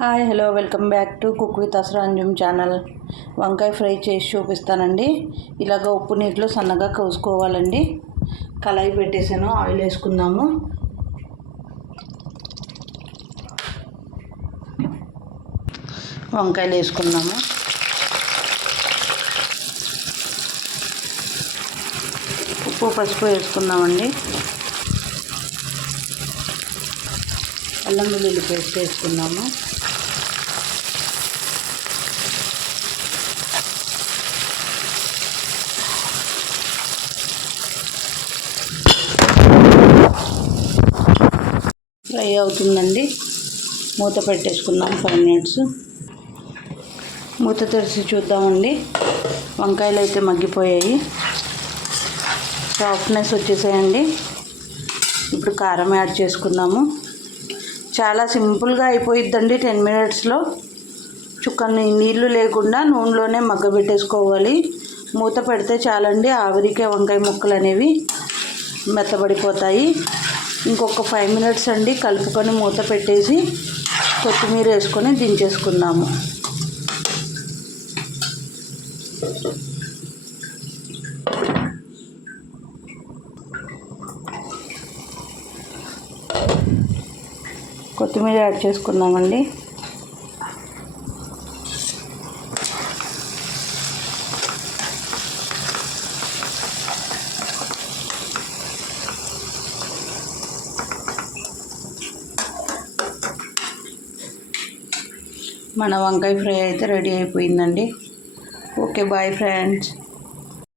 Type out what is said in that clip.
Hi hello welcome back to cook with Asra Anjum channel. వంకాయ fry చేసి చూపిస్తానండి. ఇలాగ ఉప్పు నీటిలో సన్నగా కోసుకోవాలండి. కళాయి పెట్టేసాను, ఆయిల్ వేసుకుందాము. వంకాయలు వేసుకుందాము. ఉప్పు పసుపు వేసుకుందామండి. అల్లం వెల్లుల్లి పేస్ట్ వేసుకుందాము. ఫ్రై అవుతుందండి. మూత పెట్టేసుకుందాం 5 minutes. మూత తెరిచి చూద్దామండి. వంకాయలు అయితే మగ్గిపోయాయి, సాఫ్ట్నెస్ వచ్చేసాయండి. ఇప్పుడు కారం యాడ్ చేసుకుందాము. చాలా సింపుల్గా అయిపోయిద్దండి. 10 minutesలో చుక్కని నీళ్ళు లేకుండా నూనెలోనే మగ్గబెట్టేసుకోవాలి. మూత పెడితే చాలండి, ఆవిరికే వంకాయ ముక్కలు అనేవి మెత్తబడిపోతాయి. ఇంకొక 5 minutes అండి కలుపుకొని మూత పెట్టేసి కొత్తిమీర వేసుకొని దించేసుకుందాము. కొత్తిమీర యాడ్ చేసుకుందామండి. మన వంకాయ ఫ్రై అయితే రెడీ అయిపోయిందండి. Okay, bye friends.